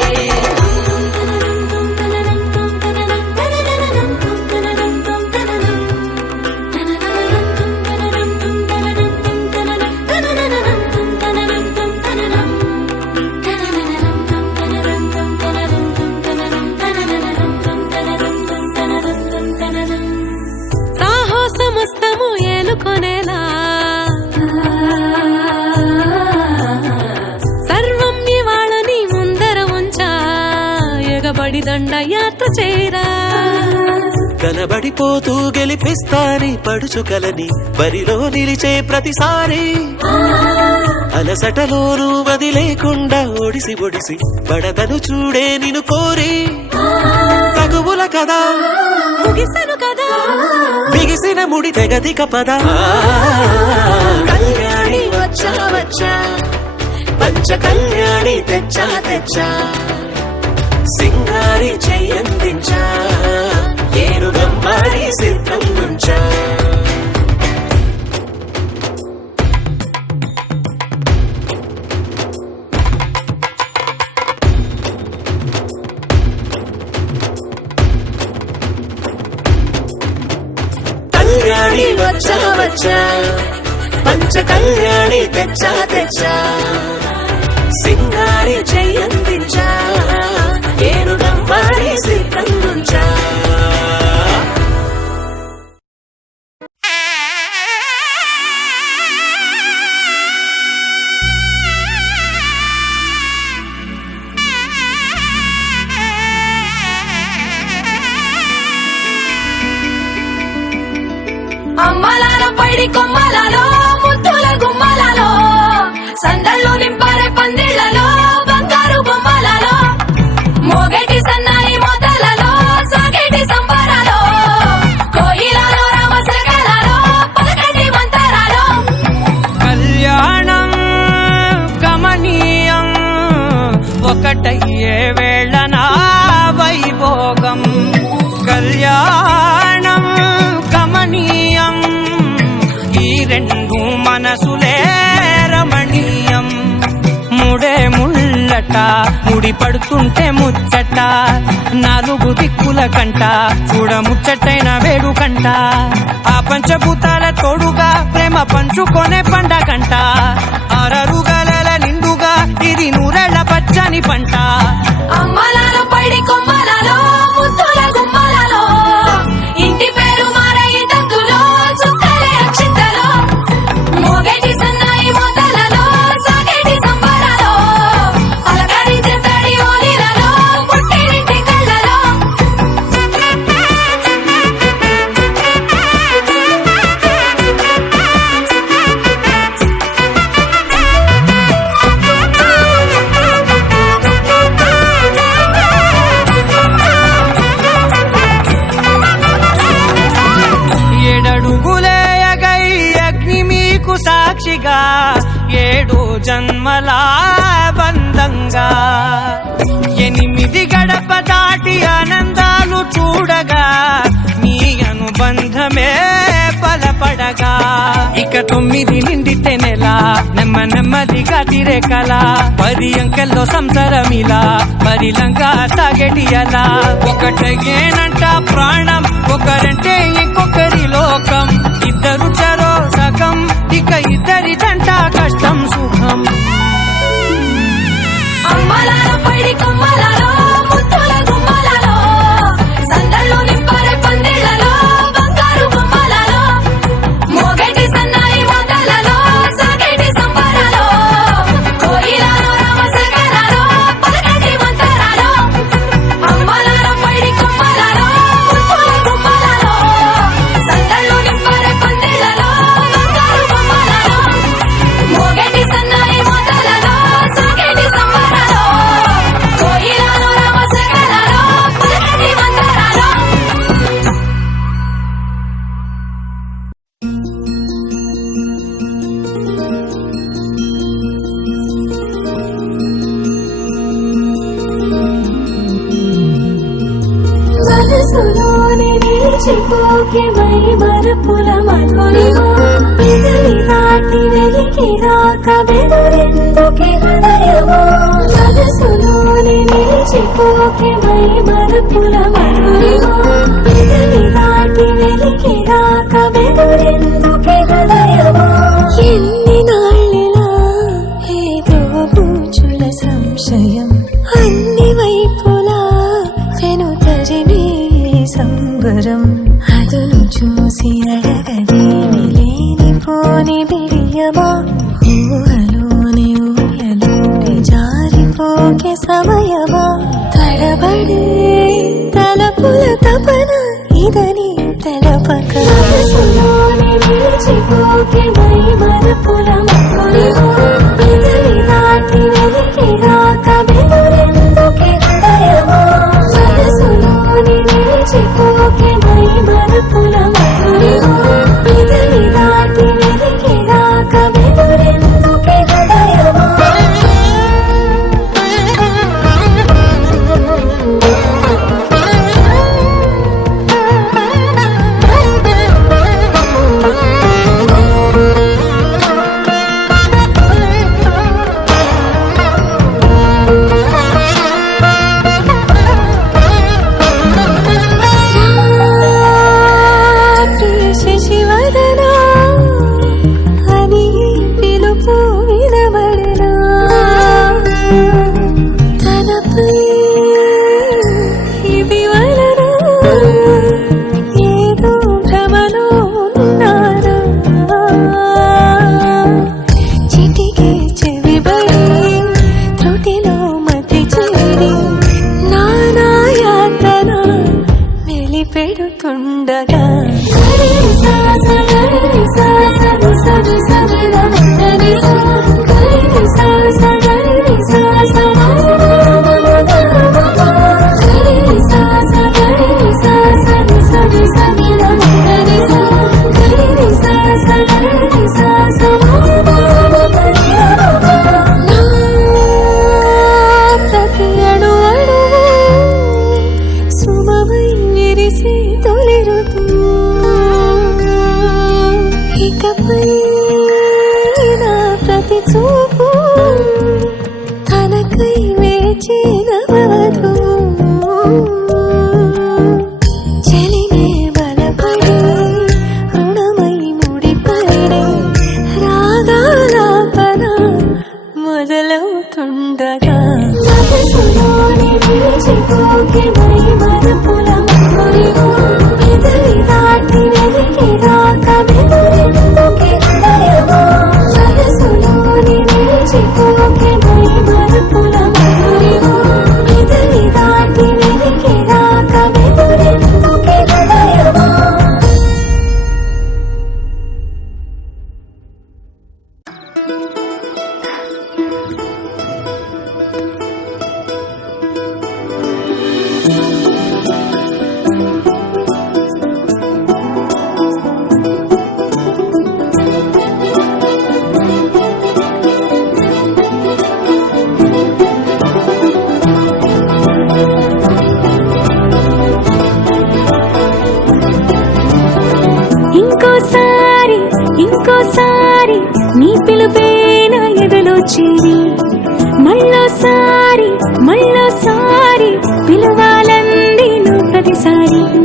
సాహసమస్తము ఏలుకొనేలా సర్వం ఇవాళని ముందర ఉంచా ఎగబడి దండ యాత్ర చేరా కనబడిపోతూ గెలిపిస్తాని పడుచుకలని బరిలో నిలిచే ప్రతిసారి అలసటలోనూ వదిలేకుండా ఒడిసి ఒడిసి పడతను చూడే నిన్ను కోరి తగువుల కదా ముగిసను కదా బిగిసిన ముడి తెగదిక పద కళ్యాణి వచ్చా వచ్చా పంచ కళ్యాణి తెచ్చా తెచ్చా సింగారి చెయ్యందించా ఏనుగంబారి సిద్ధం గుంచా కళ్యాణి వచ్చా వచ్చా పంచ కళ్యాణి తెచ్చా తెచ్చా సింగారి చెయ్యందించా ఏనుగంబారి సిద్ధం గుంచా అమ్మలాల పైడి కొమ్మలలో ముద్దుల గుమ్మలలో సందళ్ళు నింపారే పందిళ్లలో బంగారు బొమ్మలలో మోగేటి సన్నాయి మోతలలో సాగేటి సంబరాలో కోయిలలో రామసగలలో పలకటి మంతరాలో కళ్యాణం గమనీయం ఒకటయ్యే వేళనా వైభోగం కళ్యాణం గమనీయం ఈ రెండు మనసులే రమణీయం ముడే ముళ్ళట ముడి పడుతుంటే ముచ్చట నాలుగు దిక్కుల కంట చూడ ముచ్చటైన వేడుకంట ఆ పంచభూతాల తోడుగా ప్రేమ పంచుకొనే పండగంట అరరుగలల నిండుగా ఇది నూరెళ్ళ పచ్చని పంట అమ్మలాల పైడి కొమ్మలలో ముద్దుల గుమ్మలలో ఇంటి పేరు మారయి తంతులో చుక్కలే అక్షింతలో మోగేటి సన్నాయి మోతలలో సాగేటి సంబరాలో అలకరించే తడి ఓలిలలో పుట్టినింటి కళ్ళలో ఏడడుగులేయగై అగ్ని మీకు సాక్షిగా 7 జన్మల బంధంగా 8 గడప దాటి ఆనందాలు చూడగా మీ అనుబంధమే బలపడగా ఇక 9 నిండితే నెల నెమ్మ నెమ్మదిగా తీరే కల 10 అంకెల్లో సంసారమిలా పరిలంగా సాగేటియలా ఒకటేనంట ప్రాణం ఒకరంటే ఇంకొకరి లోకం ఇద్దరు చరో సగం ఇక ఇద్దరి జంట కష్టం సుఖం అమ్మలాలో పడి కొమ్మలాలో ముత్తుల గుమ్మలలో సందళ్ళు నింపారే పందిళ్లలో బంగారు గుమ్మలలో మోగేటి సన్నాయి మోతలలో సాగేటి సంబరాలో కోయిలాలో రామశేఖరాలో పలకటి మంతరాలో అమ్మలాలో పడి కొమ్మలాలో ముత్తుల గుమ్మలలో సందళ్ళు నింపారే పందిళ్లలో బంగారు గుమ్మలలో మోగేటి సన్నాయి మోతలలో సాగేటి సంబరాలో కోయిలాలో రామశేఖరాలో పలకటి మంతరాలో మనసులోని నిలిచిపోకే మై మరపుల మధురిమా పెదవి దాటి వెలికి రాక బెదురెందుకే హృదయమా మనసులోని నిలిచిపోకే మై మరపుల మధురిమా పెదవి దాటి వెలికి రాక బెదురెందుకే హృదయమా ఎన్ని నాళ్ళిలా ఏదో బూచుల సంశయం అన్ని వైపులా వెనుతరిని సంబరం అదును చూసి అడగదేమి లేనిపోని బిడియమా ఊహలోని ఊయలోకి జారిపోకే సమయమా తడబడే తలపుల తపన ఇదని తెలపక మనసులోని నిలిచిపోకే మై మరపుల మధురిమా పెదవి దాటి వెలికి రాక బెదురెందుకే హృదయమా మనసులోని నిలిచిపోకే మై మరపుల మధురిమా పెదవి దాటి వెలికి రాక బెదురెందుకే హృదయమా శశివదనా అని పిలుపు వినబడనా తనపై ఇది వలన ఏదో భ్రమలో ఉన్నారా చిటికే చెవిబడి త్రుటిలో మతి చేరి నానాయాతన వెలిపెడుతుండగా ప్రతి అణు అణువు సుమవై విరిసి తొలి ఋతువు ఇకపై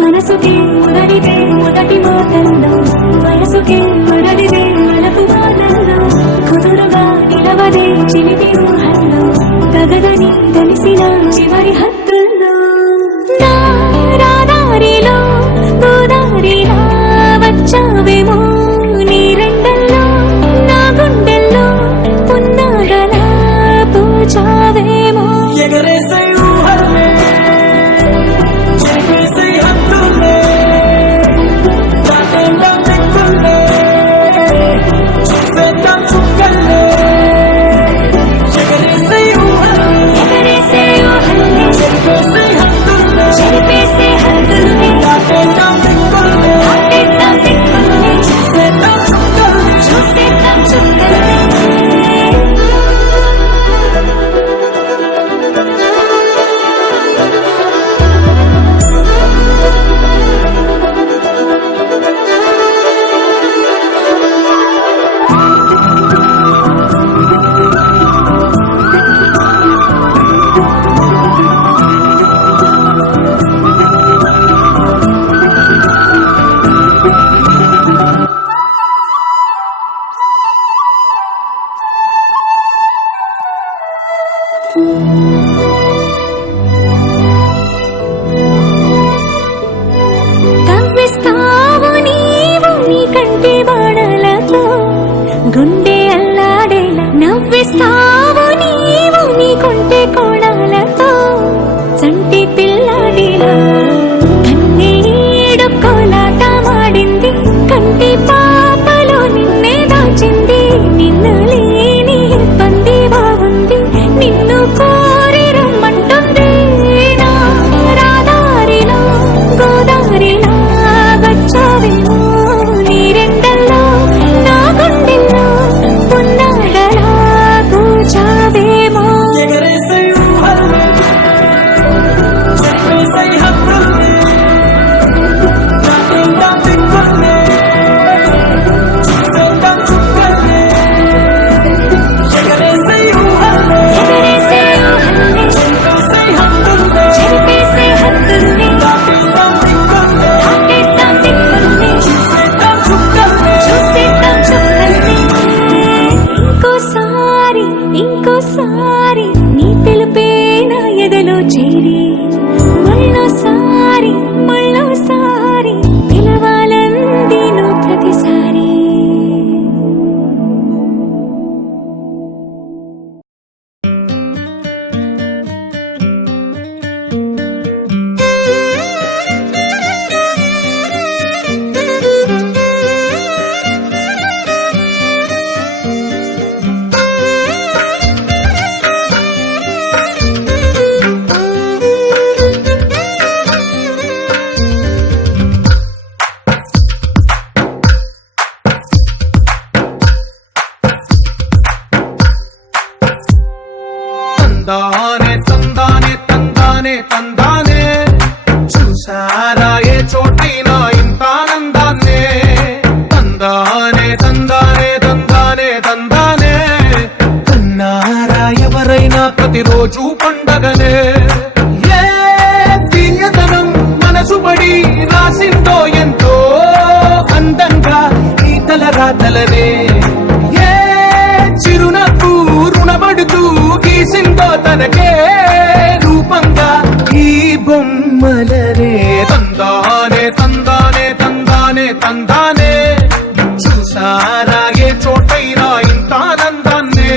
మనసుకి మొదటిదే మొదటి మాటల్లో వయసుకి మరలిదే మలపు మాటల్లో కుదురుగా నిలవదే చిలిపి ఊహల్లో గగదని తెలిసిన చివరి హద్దుల్లో నా రాదారిలో గోదారిలా వచ్చావేమో నీ రెండల్లో నా గుండెల్లో పున్నాగలా పూచావేమో ఎగరేసే ఊహల్లే చేసే హద్దుల్లే దాటేద్దాం దిక్కుల్లే చూసేద్దాం చుక్కల్లే ఎగరేసే ఊహల్లే ఎగరేసే ఊహల్లే చేసే హద్దుల్లే చెరిపేసే హద్దుల్ని దాటేద్దాం దిక్కుల్లే దాటేద్దాం దిక్కుల్ని చూసేద్దాం చుక్కల్లే చూసేద్దాం చుక్కల్ని కవ్విస్తావు నీవు నీ కంటి బాణలతో గుండె అల్లాడేలా నవ్విస్తావు నీవు నీ కొంటె కోణాలతో చంటి పిల్లాడిలా కన్నీడు కోలాట మాడింది కంటి పాపలో నిన్నే దాచింది నిన్ను లేని ఇబ్బంది బాగుంది నిన్ను కోరి రమ్మంటుంది నా రాదారిలో గోదారిలా వచ్చావేమో నీ రెండల్లో నా గుండెల్లో పున్నాగలా పూచావేమో ఎగరేసే ఊహల్లే చేసే హద్దుల్లే దాటేద్దాం దిక్కుల్లే చూసేద్దాం చుక్కల్లే ఎగరేసే ఊహల్లే ఎగరేసే ఊహల్లే చేసే హద్దుల్లే చెరిపేసే హద్దుల్ని దాటేద్దాం దిక్కుల్లే దాటేద్దాం దిక్కుల్ని చూసేద్దాం చుక్కల్లే చూసేద్దాం చుక్కల్ని ఇంకోసారి ఇంకోసారి నీ పిలుపే నా ఎదలో చేరి మళ్ళోసారి మళ్ళోసారి పిలవాలంది నువ్వు ప్రతిసారి తందానే తందానే తందానే తందానే చూసారా ఏ చోటైనా ఇంత ఆనందాన్నే తందానే తందానే తందానే తందానే కన్నారా ఎవరైనా ప్రతిరోజు పండగనే ఏ తీయదనం మనసు పడి రాసిందో ఎంతో అందంగా ఈ తలరాతలనే ఏ చిరునవ్వు రుణపడుతూ గీసిందో తనకే రూపంగా ఈ బొమ్మలనే తందానే తందానే తందానే తందానే చూసారా ఏ చోటైనా ఇంత ఆనందాన్నే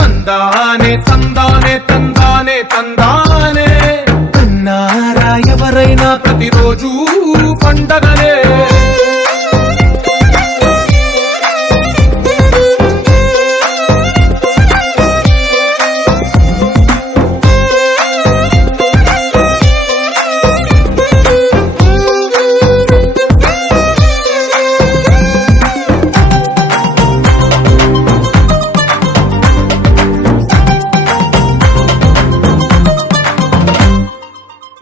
తందానే తందానే తందానే తందానే కన్నారా ఎవరైనా ప్రతిరోజు పండగనే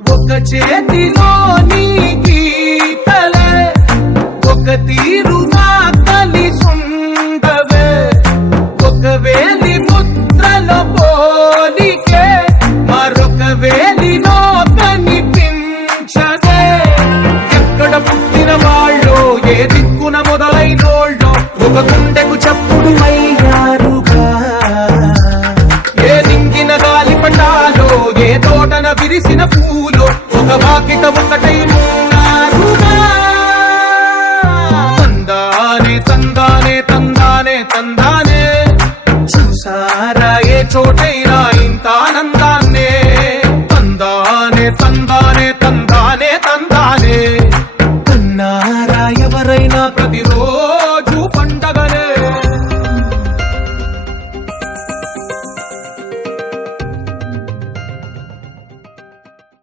ఒక చేతిలో నీ గీతలే ఒక తీరుగా కలిసుండవే ఒక వేలి ముద్రల పోలికే మరొక వేలిలో కనిపించదే అంత ఒకటై ఉన్నారుగా. తందానే తందానే తందానే తందానే చూసారా ఏ చోటైనా ఇంత ఆనందాన్నే. తందానే తందానే